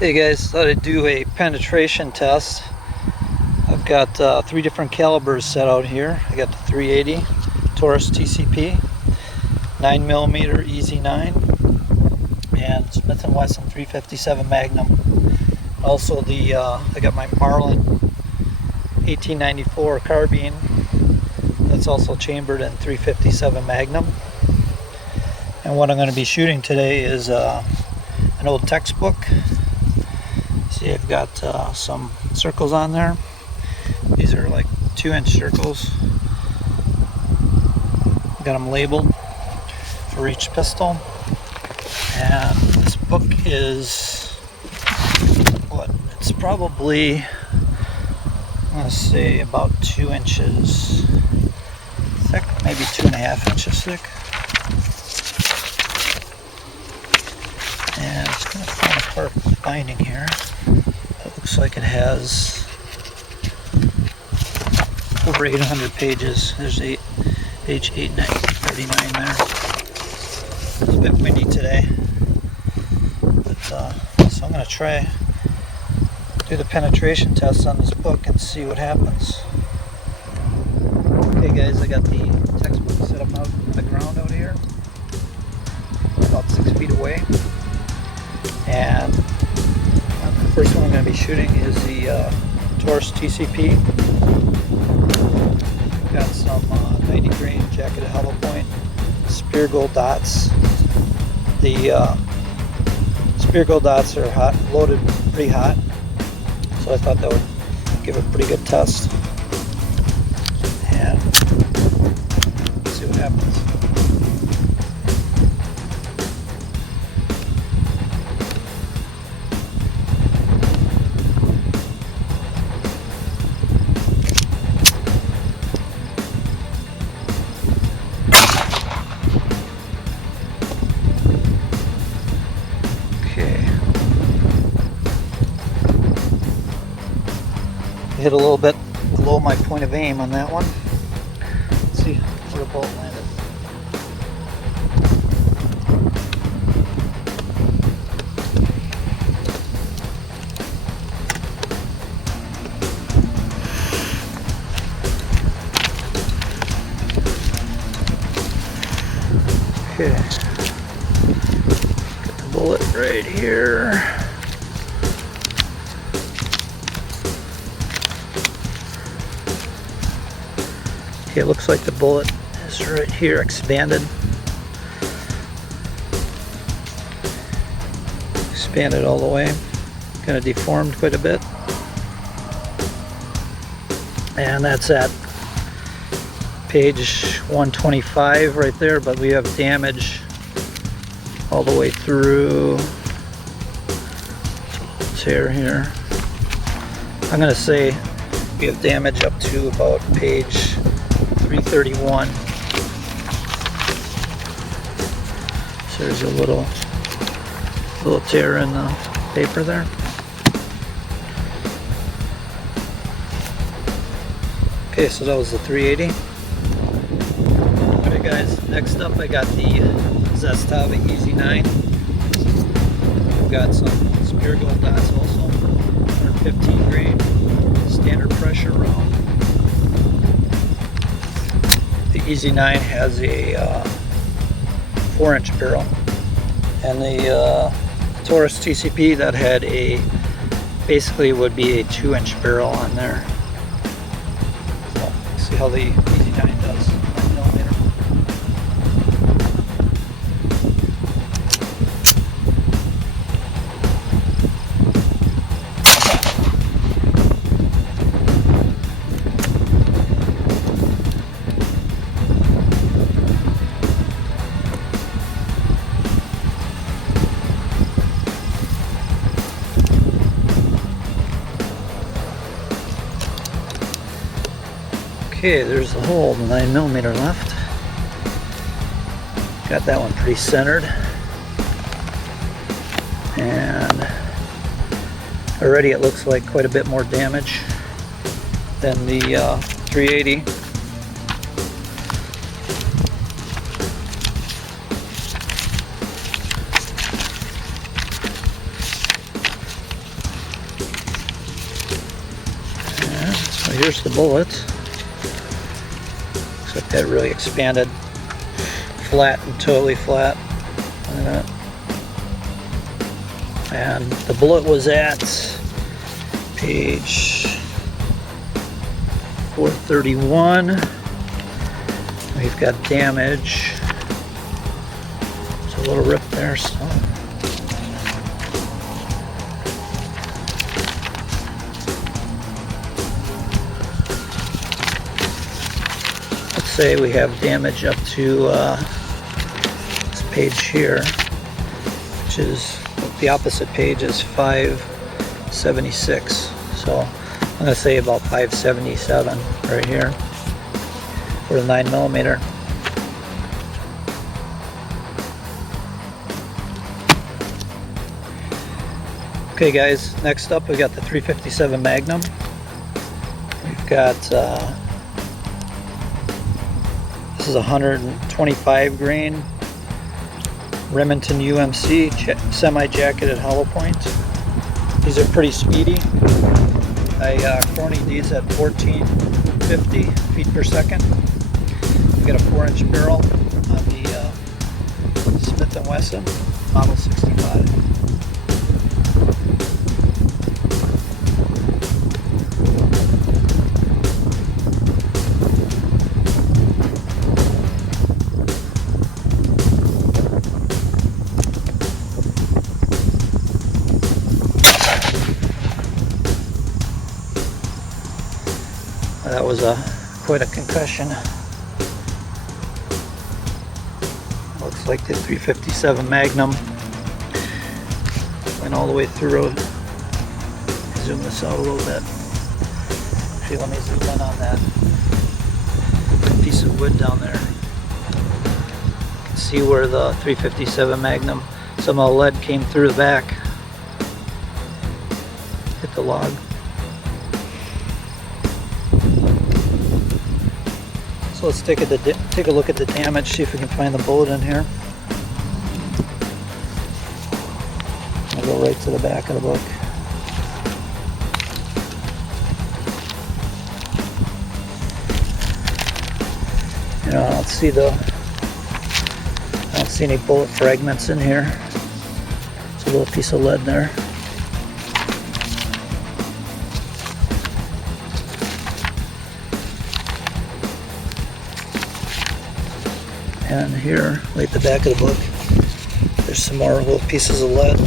Hey guys, thought I'd do a penetration test. I've got 3 different calibers set out here. I got the 380 Taurus TCP, 9mm EZ9, and Smith & Wesson 357 Magnum. Also I got my Marlin 1894 Carbine. That's also chambered in 357 Magnum. And what I'm going to be shooting today is an old textbook. See, I've got some circles on there. These are like 2-inch circles. Got them labeled for each pistol. And this book is it's probably, let's say, about 2 inches thick, maybe 2.5 inches thick. And it's going to fall apart the binding here. It looks like it has over 800 pages. There's page 839 there. It's a bit windy today, but so I'm going to try do the penetration test on this book and see what happens. Okay guys, I got the textbook set up out on the ground out here, about 6 feet away. And the first one I'm going to be shooting is the Taurus TCP. Got some 90 grain jacketed hollow point spear gold dots. The spear gold dots are hot, loaded pretty hot, so I thought that would give a pretty good test. And let's see what happens. Hit a little bit below my point of aim on that one. Let's see where the bolt landed. Okay, got the bullet right here. Okay, it looks like the bullet is right here, expanded. Expanded all the way. Kind of deformed quite a bit. And that's at page 125 right there, but we have damage all the way through tear here. I'm going to say we have damage up to about page 331. So there's a little tear in the paper there. Okay, so that was the 380. Alright guys, next up I got the Zestava EZ9. I've got some spear gold dots also, 115 grain standard pressure round. The EZ9 has a 4-inch barrel, and the Taurus TCP that had basically would be a 2-inch barrel on there. So let's see how the EZ9 does. Okay, there's the whole 9mm left. Got that one pretty centered. And already it looks like quite a bit more damage than the 380. here's the bullet. Looks like that really expanded. Flat and totally flat. And the bullet was at page 431. We've got damage. There's a little rip there still. Let's say we have damage up to this page here, which is the opposite page is 576. So I'm going to say about 577 right here for the 9mm. Okay guys, next up we got the 357 Magnum. We've got this is 125 grain Remington UMC semi-jacketed hollow point. These are pretty speedy. I cronied these at 1450 feet per second. We got a 4-inch barrel on the Smith & Wesson Model 65. That was quite a concussion. Looks like the 357 Magnum went all the way through. Zoom this out a little bit. Actually, let me zoom in on that piece of wood down there. You can see where the 357 Magnum, some of the lead came through the back. Hit the log. So let's take a look at the damage, see if we can find the bullet in here. I'll go right to the back of the book. You know, I don't see any bullet fragments in here. It's a little piece of lead there. And here, right at the back of the book, there's some more little pieces of lead.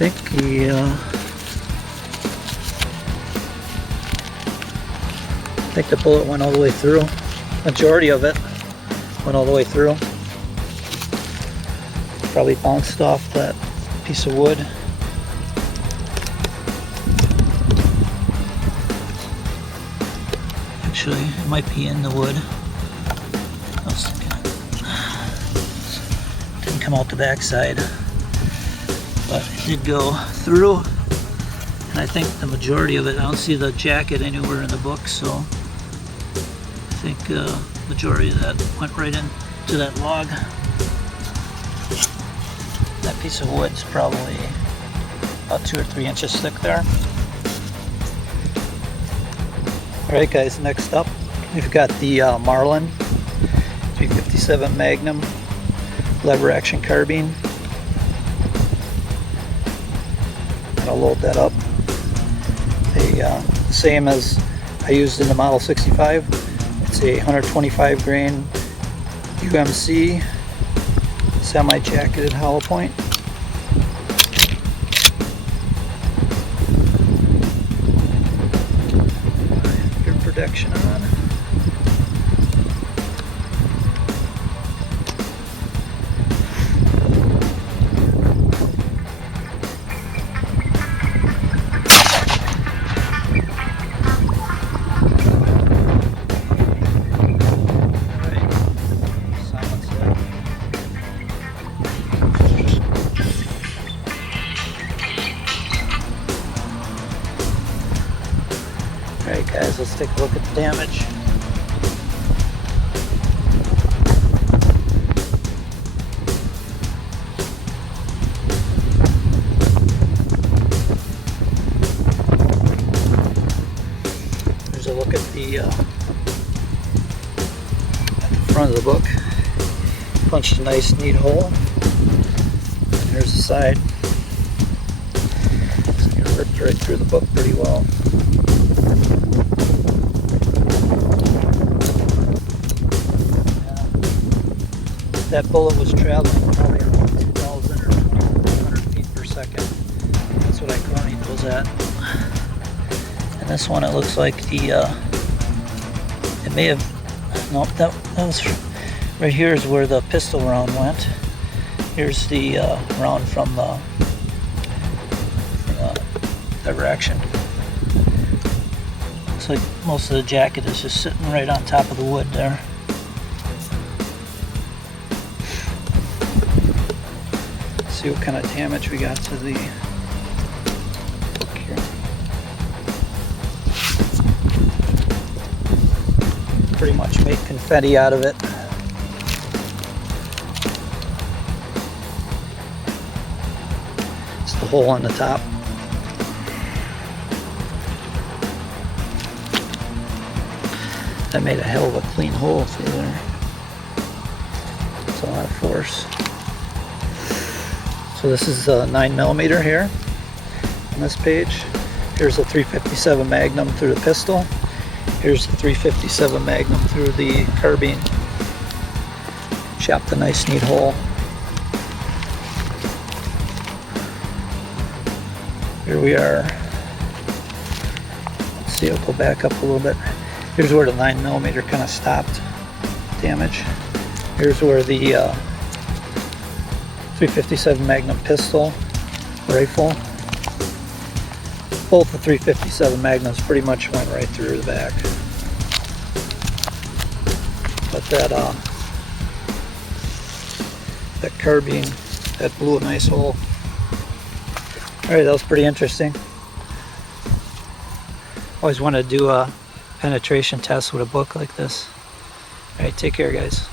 I think the bullet went all the way through. Majority of it went all the way through. Probably bounced off that piece of wood. Actually, it might be in the wood. Didn't come out the backside, but it did go through, and I think the majority of it, I don't see the jacket anywhere in the book, so I think majority of that went right into that log. That piece of wood's probably about 2 or 3 inches thick there. Alright guys, next up we've got the Marlin 357 Magnum lever action carbine. I'll load that up. The same as I used in the Model 65. It's a 125 grain UMC semi-jacketed hollow point. Ear protection on. Alright guys, let's take a look at the damage. at the front of the book. Punched a nice neat hole. And here's the side. So it ripped right through the book pretty well. That bullet was traveling probably around 2,000 or 2,100 feet per second. That's what I corneyed those at. And this one, it looks like the, it may have, nope, that was, right here is where the pistol round went. Here's the round from the direction. Looks like most of the jacket is just sitting right on top of the wood there. See what kind of damage we got to the book here. Pretty much made confetti out of it. It's the hole on the top. That made a hell of a clean hole through there. It's a lot of force. So this is a 9mm here on this page. Here's a 357 Magnum through the pistol. Here's the 357 Magnum through the carbine. Chopped a nice neat hole. Here we are. Let's see, I'll go back up a little bit. Here's where the 9mm kind of stopped damage. Here's where the 357 Magnum pistol, rifle. Both the 357 Magnums pretty much went right through the back. But that carbine, that blew a nice hole. Alright, that was pretty interesting. Always want to do a penetration test with a book like this. Alright, take care guys.